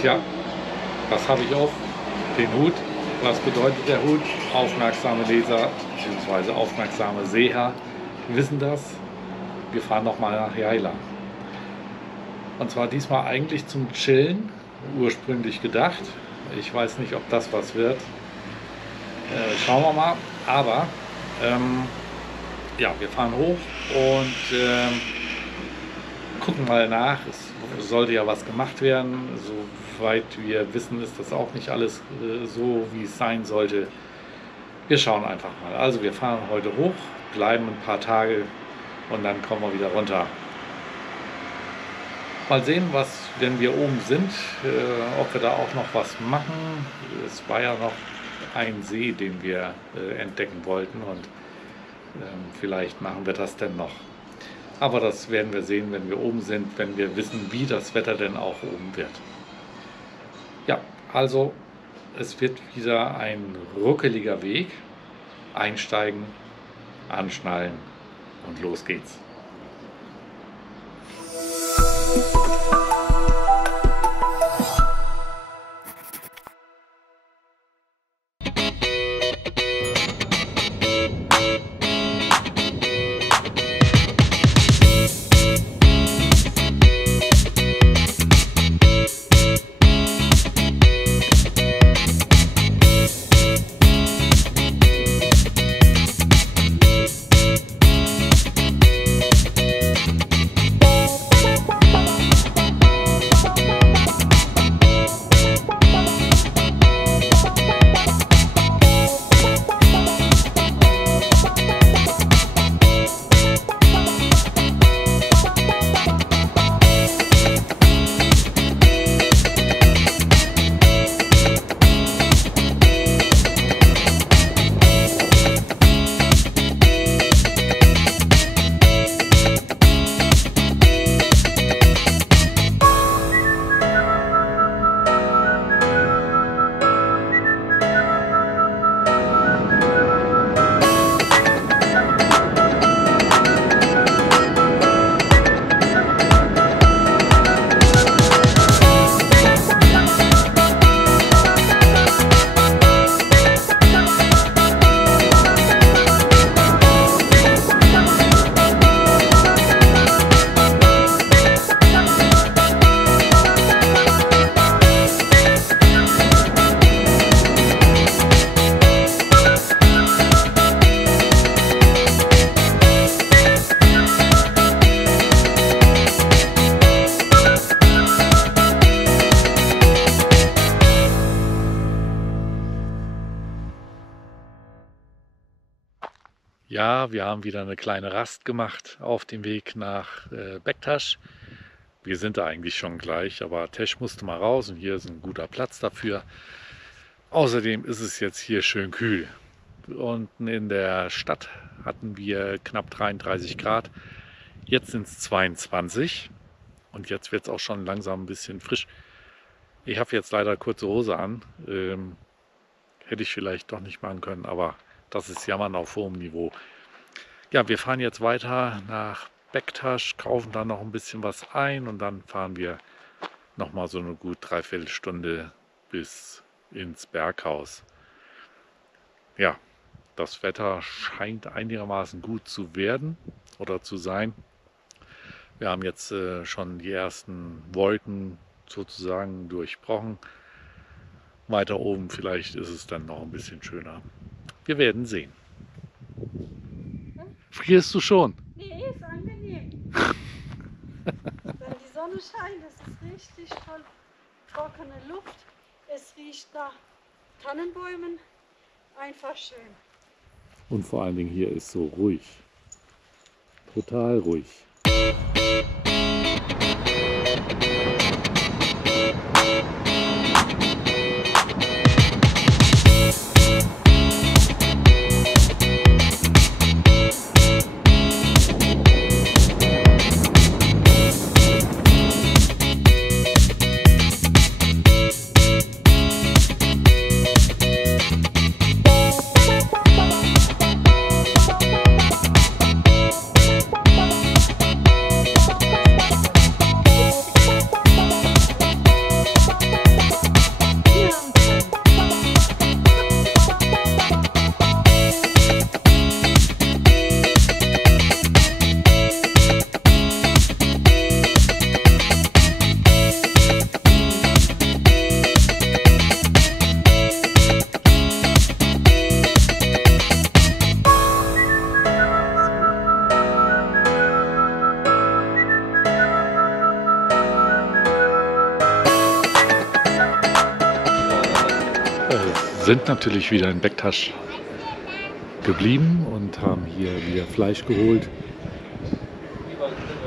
Tja, was habe ich auf? Den Hut. Was bedeutet der Hut? Aufmerksame Leser bzw. aufmerksame Seher wissen das. Wir fahren nochmal nach Jaila. Und zwar diesmal eigentlich zum Chillen, ursprünglich gedacht. Ich weiß nicht, ob das was wird. Schauen wir mal. Aber ja, wir fahren hoch und gucken mal nach. Es sollte ja was gemacht werden. Soweit wir wissen, ist das auch nicht alles so, wie es sein sollte. Wir schauen einfach mal. Also wir fahren heute hoch, bleiben ein paar Tage und dann kommen wir wieder runter. Mal sehen, was, wenn wir oben sind, ob wir da auch noch was machen. Es war ja noch ein See, den wir entdecken wollten und vielleicht machen wir das denn noch. Aber das werden wir sehen, wenn wir oben sind, wenn wir wissen, wie das Wetter denn auch oben wird. Ja, also es wird wieder ein ruckeliger Weg. Einsteigen, anschnallen und los geht's. Ja, wir haben wieder eine kleine Rast gemacht auf dem Weg nach Bektaş. Wir sind da eigentlich schon gleich, aber Tesh musste mal raus und hier ist ein guter Platz dafür. Außerdem ist es jetzt hier schön kühl. Unten in der Stadt hatten wir knapp 33 Grad. Jetzt sind es 22 und jetzt wird es auch schon langsam ein bisschen frisch. Ich habe jetzt leider kurze Hose an. Hätte ich vielleicht doch nicht machen können, aber das ist Jammern auf hohem Niveau. Ja, wir fahren jetzt weiter nach Bektaş, kaufen dann noch ein bisschen was ein und dann fahren wir noch mal so eine gut Dreiviertelstunde bis ins Berghaus. Ja, das Wetter scheint einigermaßen gut zu werden oder zu sein. Wir haben jetzt schon die ersten Wolken sozusagen durchbrochen. Weiter oben vielleicht ist es dann noch ein bisschen schöner. Wir werden sehen. Frierst du schon? Nee, ist angenehm. Wenn die Sonne scheint, ist es richtig toll. Trockene Luft. Es riecht nach Tannenbäumen. Einfach schön. Und vor allen Dingen hier ist so ruhig. Total ruhig. Sind natürlich wieder in Bektasch geblieben und haben hier wieder Fleisch geholt.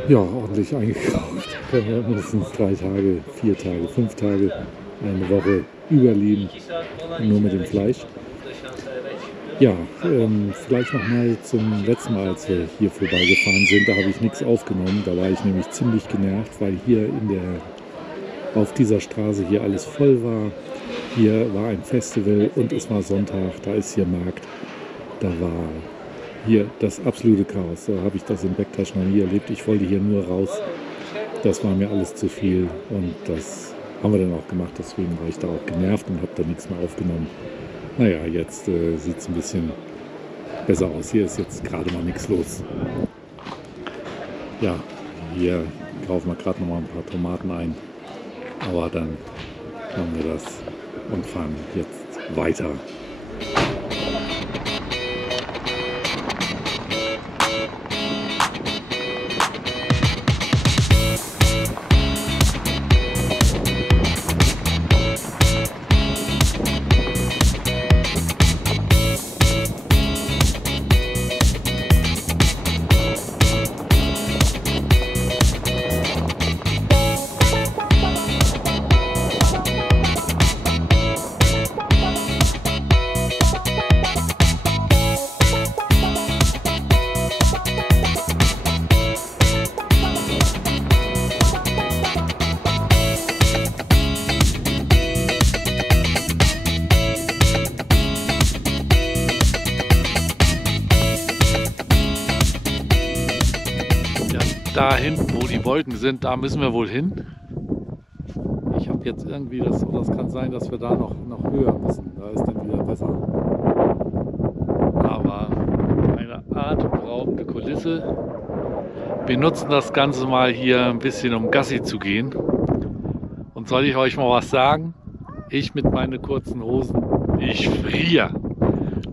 Ja, ordentlich eingekauft. Können wir mindestens 3 Tage, 4 Tage, 5 Tage, eine Woche überleben, nur mit dem Fleisch. Ja, vielleicht noch mal zum letzten Mal, als wir hier vorbeigefahren sind, da habe ich nichts aufgenommen. Da war ich nämlich ziemlich genervt, weil hier auf dieser Straße hier alles voll war. Hier war ein Festival und es war Sonntag, da ist hier Markt. Da war hier das absolute Chaos. So habe ich das in Bektasch noch nie erlebt. Ich wollte hier nur raus. Das war mir alles zu viel und das haben wir dann auch gemacht. Deswegen war ich da auch genervt und habe da nichts mehr aufgenommen. Naja, jetzt sieht es ein bisschen besser aus. Hier ist jetzt gerade mal nichts los. Ja, hier kaufen wir gerade noch mal ein paar Tomaten ein. Aber dann machen wir das und fahren jetzt weiter. Da hinten, wo die Wolken sind, da müssen wir wohl hin. Ich habe jetzt irgendwie das kann sein, dass wir da noch höher müssen. Da ist dann wieder besser. Aber eine atemberaubende Kulisse. Wir nutzen das Ganze mal hier ein bisschen, um Gassi zu gehen. Und soll ich euch mal was sagen? Ich mit meinen kurzen Hosen, ich friere.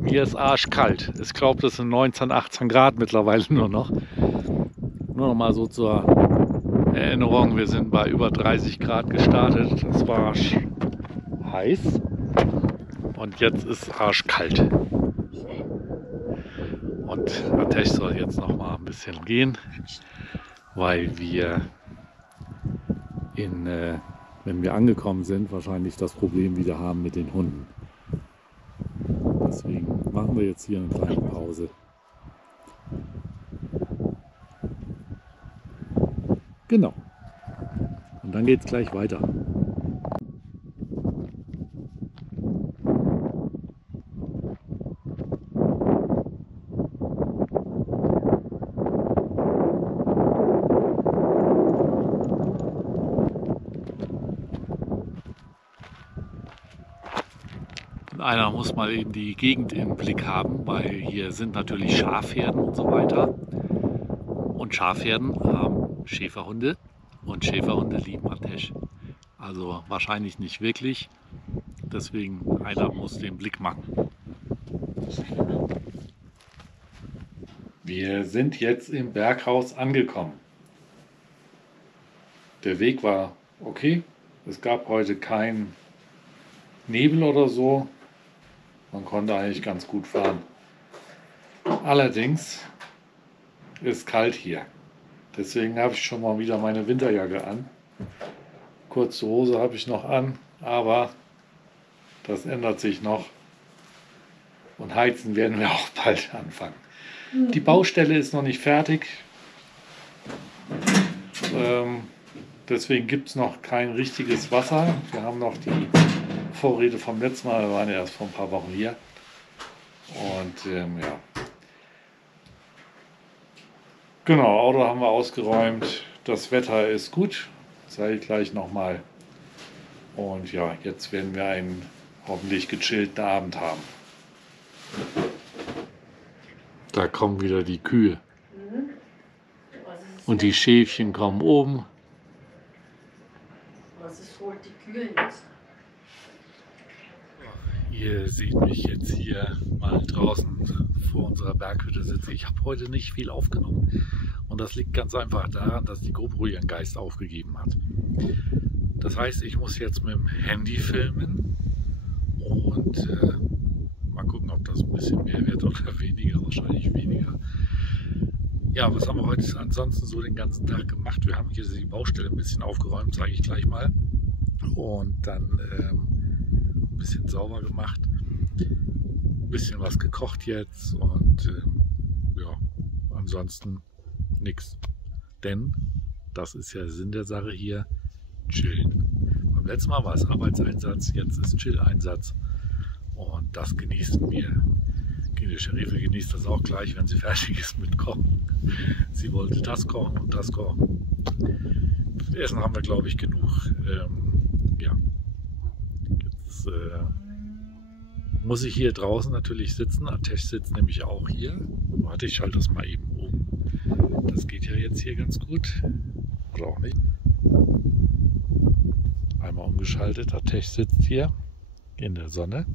Mir ist arschkalt. Ich glaube, das sind 19, 18 Grad mittlerweile nur noch. Nur noch mal so zur Erinnerung, wir sind bei über 30 Grad gestartet. Das war heiß und jetzt ist arschkalt. Und Atesh soll jetzt noch mal ein bisschen gehen, weil wir wenn wir angekommen sind, wahrscheinlich das Problem wieder haben mit den Hunden. Deswegen machen wir jetzt hier eine kleine Pause. Genau. Und dann geht es gleich weiter. Und einer muss mal eben die Gegend im Blick haben, weil hier sind natürlich Schafherden und so weiter. Und Schafherden haben Schäferhunde und Schäferhunde lieben Atesh. Also wahrscheinlich nicht wirklich. Deswegen einer muss den Blick machen. Wir sind jetzt im Berghaus angekommen. Der Weg war okay. Es gab heute keinen Nebel oder so. Man konnte eigentlich ganz gut fahren. Allerdings ist kalt hier. Deswegen habe ich schon mal wieder meine Winterjacke an. Kurze Hose habe ich noch an, aber das ändert sich noch. Und heizen werden wir auch bald anfangen. Die Baustelle ist noch nicht fertig. Deswegen gibt es noch kein richtiges Wasser. Wir haben noch die Vorräte vom letzten Mal, wir waren ja erst vor ein paar Wochen hier. Und ja. Genau, Auto haben wir ausgeräumt. Das Wetter ist gut, sage ich gleich nochmal. Und ja, jetzt werden wir einen hoffentlich gechillten Abend haben. Da kommen wieder die Kühe. Und die Schäfchen kommen oben. Was ist holt die Kühe jetzt? Ihr seht mich jetzt hier mal draußen vor unserer Berghütte sitzen. Ich habe heute nicht viel aufgenommen. Und das liegt ganz einfach daran, dass die GoPro ihren Geist aufgegeben hat. Das heißt, ich muss jetzt mit dem Handy filmen Und mal gucken, ob das ein bisschen mehr wird oder weniger, wahrscheinlich weniger. Ja, was haben wir heute ansonsten so den ganzen Tag gemacht? Wir haben hier die Baustelle ein bisschen aufgeräumt, zeige ich gleich mal. Und dann ein bisschen sauber gemacht, ein bisschen was gekocht jetzt und ja, ansonsten nichts. Denn das ist ja Sinn der Sache hier, chillen. Beim letzten Mal war es Arbeitseinsatz, jetzt ist Chill-Einsatz und das genießen wir. Die Sherife genießt das auch gleich, wenn sie fertig ist mit Kochen. Sie wollte das kochen und das kochen. Essen haben wir, glaube ich, genug. Ja. Jetzt muss ich hier draußen natürlich sitzen. Atesh sitzt nämlich auch hier. Warte, ich schalte das mal eben um. Das geht ja jetzt hier ganz gut. Oder auch nicht. Einmal umgeschaltet. Atesh sitzt hier in der Sonne.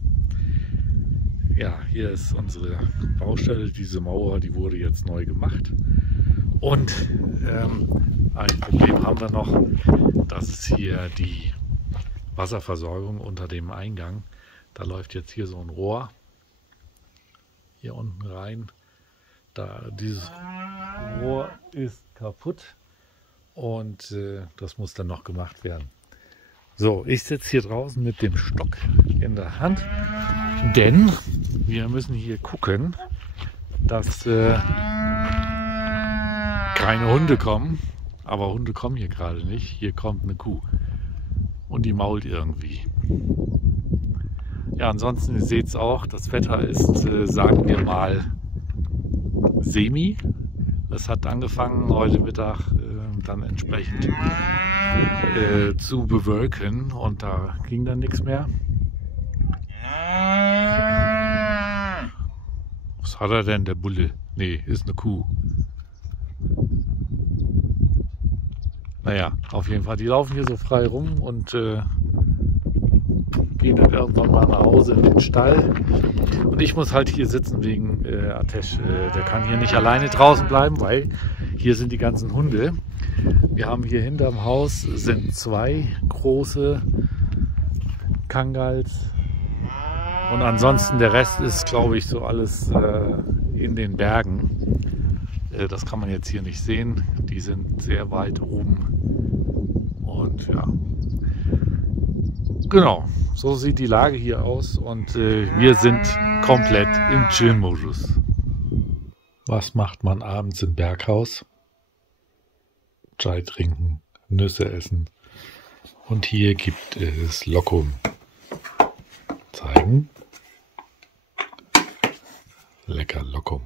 Ja, hier ist unsere Baustelle. Diese Mauer, die wurde jetzt neu gemacht. Und ein Problem haben wir noch. Das ist hier die Wasserversorgung unter dem Eingang. Da läuft jetzt hier so ein Rohr hier unten rein. Dieses Rohr ist kaputt und das muss dann noch gemacht werden. So, ich sitze hier draußen mit dem Stock in der Hand, denn wir müssen hier gucken, dass keine Hunde kommen. Aber Hunde kommen hier gerade nicht. Hier kommt eine Kuh und die mault irgendwie. Ja, ansonsten, ihr seht es auch, das Wetter ist, sagen wir mal, semi. Es hat angefangen heute Mittag dann entsprechend zu bewölken und da ging dann nichts mehr. Was hat er denn, der Bulle? Nee, ist eine Kuh. Naja, auf jeden Fall, die laufen hier so frei rum und gehen dann irgendwann mal nach Hause in den Stall. Und ich muss halt hier sitzen wegen Atesh. Der kann hier nicht alleine draußen bleiben, weil hier sind die ganzen Hunde. Wir haben hier hinterm Haus sind 2 große Kangals. Und ansonsten der Rest ist, glaube ich, so alles in den Bergen. Das kann man jetzt hier nicht sehen. Die sind sehr weit oben. Und ja, genau, so sieht die Lage hier aus. Und wir sind komplett im Chill-Modus. Was macht man abends im Berghaus? Chai trinken, Nüsse essen. Und hier gibt es Lokum. Zeigen. Lecker Lokum.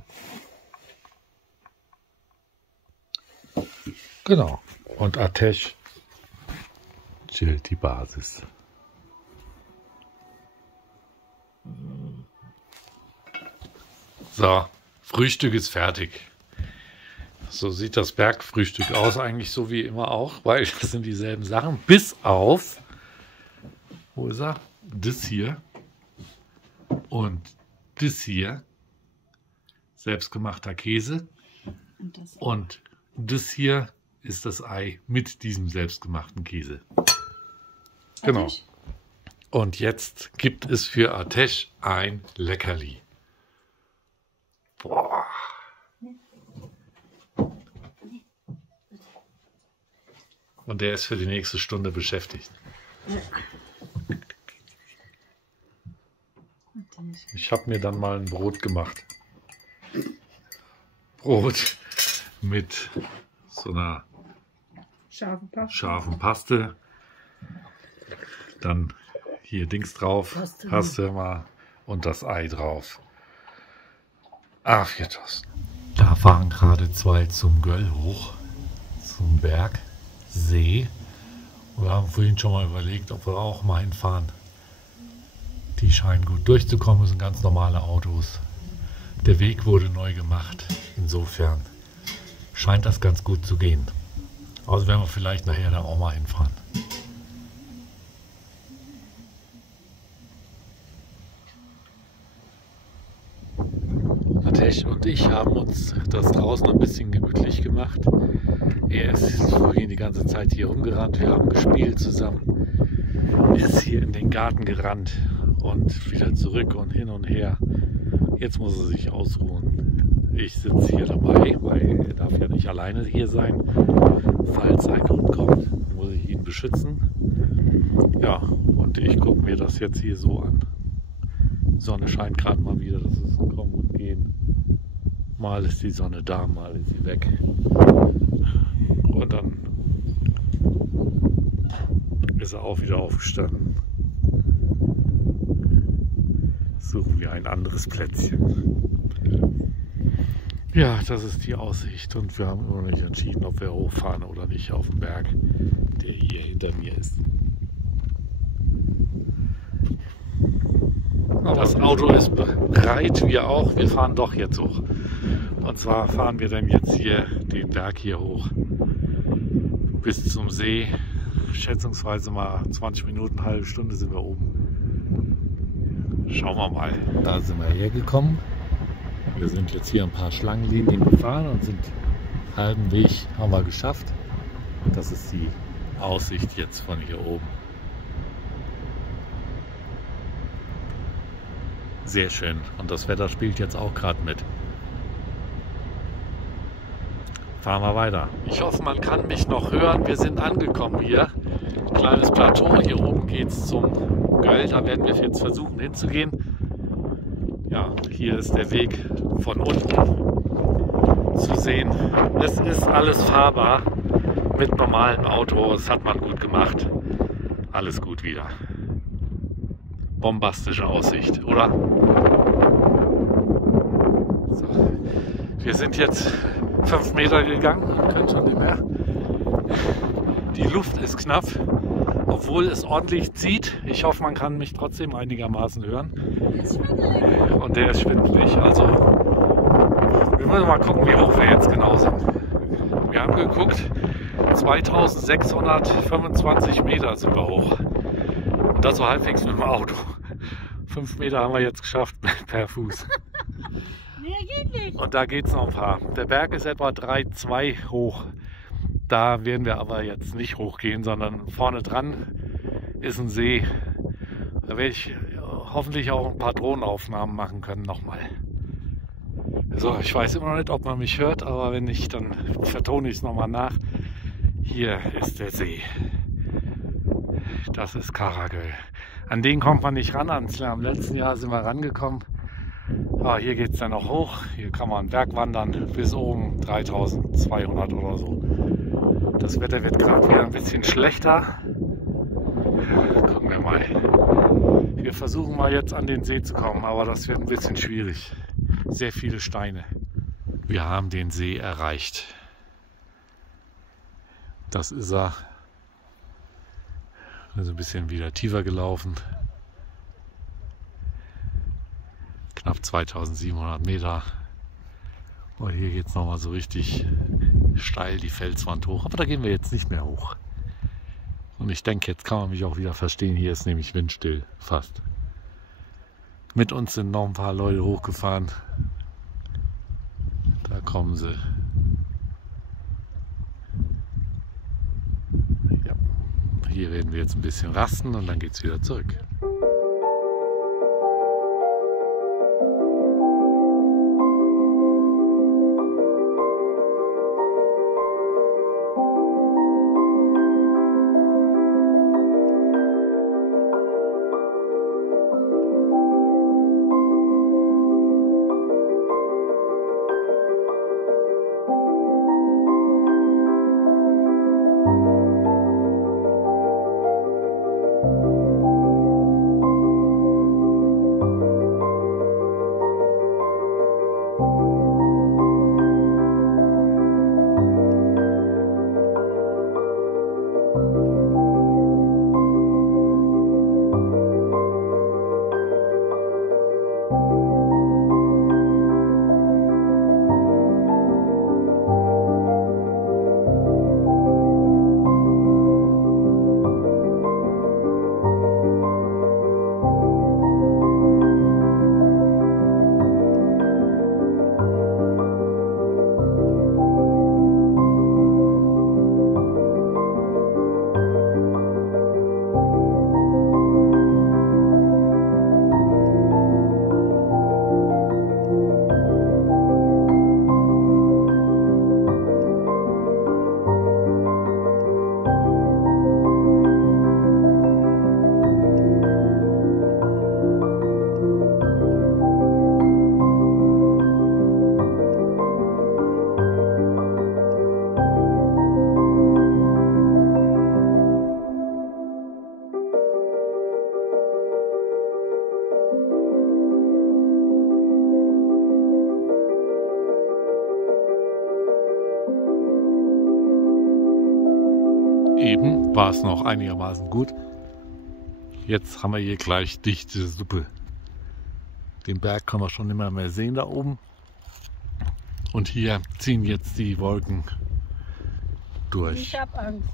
Genau. Und Atesh chillt die Basis. So, Frühstück ist fertig. So sieht das Bergfrühstück aus, eigentlich so wie immer auch, weil das sind dieselben Sachen, bis auf, wo ist er? Das hier und das hier, selbstgemachter Käse, und das hier ist das Ei mit diesem selbstgemachten Käse. Genau. Und jetzt gibt es für Atesh ein Leckerli. Boah. Und der ist für die nächste Stunde beschäftigt. Ich habe mir dann mal ein Brot gemacht. Brot mit so einer scharfen Paste. Dann hier Dings drauf, Paste mal und das Ei drauf. Afjetos. Da fahren gerade 2 zum Göll hoch, zum Berg. See. Wir haben vorhin schon mal überlegt, ob wir auch mal hinfahren. Die scheinen gut durchzukommen, das sind ganz normale Autos. Der Weg wurde neu gemacht. Insofern scheint das ganz gut zu gehen. Also werden wir vielleicht nachher da auch mal hinfahren. Atesh und ich haben uns das draußen ein bisschen gemütlich gemacht. Er ist vorhin die ganze Zeit hier rumgerannt, wir haben gespielt zusammen. Er ist hier in den Garten gerannt und wieder zurück und hin und her. Jetzt muss er sich ausruhen. Ich sitze hier dabei, weil er darf ja nicht alleine hier sein. Falls ein Hund kommt, muss ich ihn beschützen. Ja, und ich gucke mir das jetzt hier so an. Die Sonne scheint gerade mal wieder, das ist ein Kommen und Gehen. Mal ist die Sonne da, mal ist sie weg. Und dann ist er auch wieder aufgestanden. Suchen wir ein anderes Plätzchen. Ja, das ist die Aussicht und wir haben immer noch nicht entschieden, ob wir hochfahren oder nicht auf den Berg, der hier hinter mir ist. Das Auto ist bereit, wir auch. Wir fahren doch jetzt hoch. Und zwar fahren wir dann jetzt hier den Berg hier hoch bis zum See. Schätzungsweise mal 20 Minuten, eine halbe Stunde sind wir oben. Schauen wir mal. Da sind wir hergekommen. Wir sind jetzt hier ein paar Schlangenlinien gefahren und sind halben Weg haben wir geschafft. Das ist die Aussicht jetzt von hier oben. Sehr schön. Und das Wetter spielt jetzt auch gerade mit. Fahren wir weiter. Ich hoffe, man kann mich noch hören. Wir sind angekommen hier. Kleines Plateau. Hier oben geht es zum Göll. Da werden wir jetzt versuchen hinzugehen. Ja, hier ist der Weg von unten zu sehen. Es ist alles fahrbar mit normalem Auto. Das hat man gut gemacht. Alles gut wieder. Bombastische Aussicht, oder? So. Wir sind jetzt 5 Meter gegangen, ihr könnt schon nicht mehr. Die Luft ist knapp, obwohl es ordentlich zieht. Ich hoffe, man kann mich trotzdem einigermaßen hören. Und der ist schwindelig. Also, wir müssen mal gucken, wie hoch wir jetzt genau sind. Wir haben geguckt, 2625 Meter sind wir hoch. Und das so halbwegs mit dem Auto. 5 Meter haben wir jetzt geschafft per Fuß. Mehr geht nicht. Und da geht es noch ein paar. Der Berg ist etwa 3,2 hoch. Da werden wir aber jetzt nicht hochgehen, sondern vorne dran ist ein See. Da werde ich hoffentlich auch ein paar Drohnenaufnahmen machen können nochmal. So, ich weiß immer noch nicht, ob man mich hört, aber wenn nicht, dann vertone ich es nochmal nach. Hier ist der See. Das ist Karagöl. An den kommt man nicht ran. Am letzten Jahr sind wir rangekommen. Aber hier geht es dann noch hoch. Hier kann man Berg wandern bis oben 3200 oder so. Das Wetter wird gerade wieder ein bisschen schlechter. Gucken wir mal. Wir versuchen mal jetzt an den See zu kommen, aber das wird ein bisschen schwierig. Sehr viele Steine. Wir haben den See erreicht. Das ist er. Also ein bisschen wieder tiefer gelaufen. Knapp 2700 Meter. Und hier geht es nochmal so richtig steil die Felswand hoch. Aber da gehen wir jetzt nicht mehr hoch. Und ich denke, jetzt kann man mich auch wieder verstehen. Hier ist nämlich windstill, fast. Mit uns sind noch ein paar Leute hochgefahren. Da kommen sie. Ja. Hier werden wir jetzt ein bisschen rasten und dann geht es wieder zurück. war es noch einigermaßen gut. Jetzt haben wir hier gleich dichte Suppe. Den Berg kann man schon immer mehr sehen da oben. Und hier ziehen jetzt die Wolken durch. Ich habe Angst.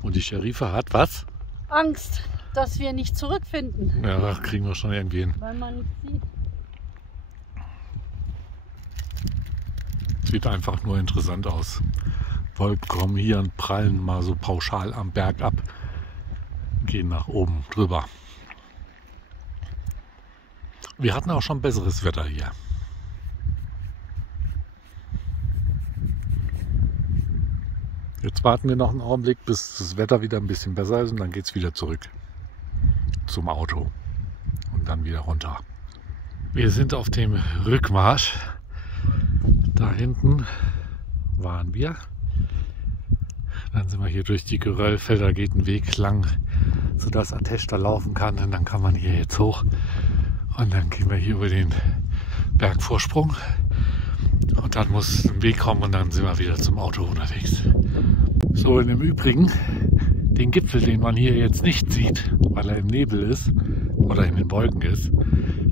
Und die Scherife hat was? Angst, dass wir nicht zurückfinden, Ja, das kriegen wir schon irgendwie hin. weil man nichts sieht. Sieht einfach nur interessant aus. Wolken kommen hier und prallen mal so pauschal am Berg ab. Gehen nach oben drüber. Wir hatten auch schon besseres Wetter hier. Jetzt warten wir noch einen Augenblick, bis das Wetter wieder ein bisschen besser ist und dann geht es wieder zurück zum Auto und dann wieder runter. Wir sind auf dem Rückmarsch. Da hinten waren wir. Dann sind wir hier durch die Geröllfelder, geht ein Weg lang, sodass Atesh da laufen kann. Und dann kann man hier jetzt hoch. Und dann gehen wir hier über den Bergvorsprung. Und dann muss ein Weg kommen und dann sind wir wieder zum Auto unterwegs. So, und im Übrigen, den Gipfel, den man hier jetzt nicht sieht, weil er im Nebel ist oder in den Wolken ist,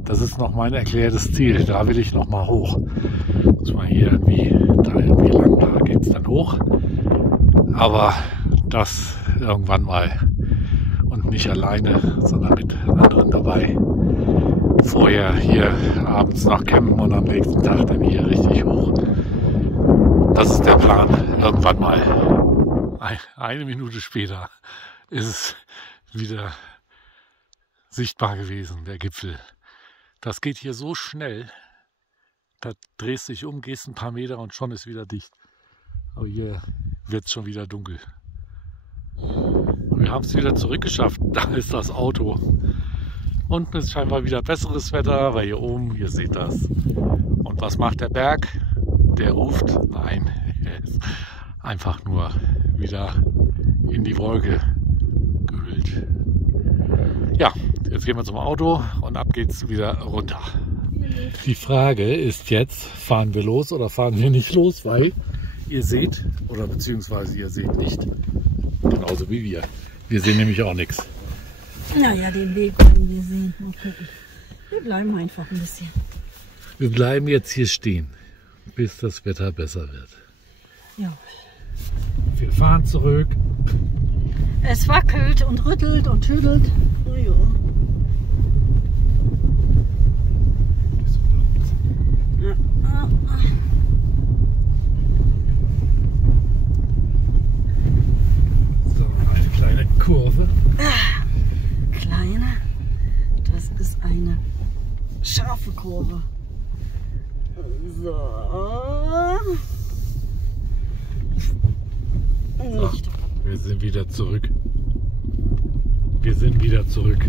das ist noch mein erklärtes Ziel. Da will ich noch mal hoch. Muss man hier irgendwie lang, da geht es dann hoch. Aber das irgendwann mal und nicht alleine, sondern mit anderen dabei. Vorher hier abends noch campen und am nächsten Tag dann hier richtig hoch. Das ist der Plan. Irgendwann mal. Eine Minute später ist es wieder sichtbar gewesen, der Gipfel. Das geht hier so schnell. Da drehst du dich um, gehst ein paar Meter und schon ist wieder dicht. Aber hier wird es schon wieder dunkel. Wir haben es wieder zurückgeschafft. Da ist das Auto. Unten ist scheinbar wieder besseres Wetter, weil hier oben, ihr seht das. Und was macht der Berg? Der ruft. Nein, er ist einfach nur wieder in die Wolke gehüllt. Ja, jetzt gehen wir zum Auto und ab geht's wieder runter. Die Frage ist jetzt, fahren wir los oder fahren wir nicht los, weil ihr seht, oder beziehungsweise ihr seht nicht, genauso wie wir. Wir sehen nämlich auch nichts. Naja, den Weg werden wir sehen. Mal gucken. Wir bleiben einfach ein bisschen. Wir bleiben jetzt hier stehen, bis das Wetter besser wird. Ja. Wir fahren zurück. Es wackelt und rüttelt und tüdelt. Oh ja. So, eine kleine Kurve. Kleine, das ist eine scharfe Kurve. So. Nicht. Wir sind wieder zurück. Wir sind wieder zurück.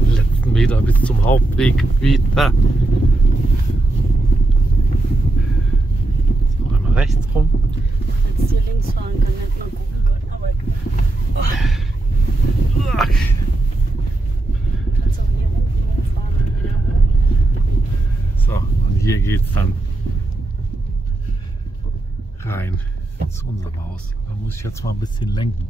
Letzten Meter bis zum Hauptweg wieder. So, einmal rechts rum. Jetzt hier links fahren kann, hätte man gucken können, aber kannst auch hier unten rumfahren und wieder hoch. So, und hier geht es dann rein zu unserem Haus. Da muss ich jetzt mal ein bisschen lenken.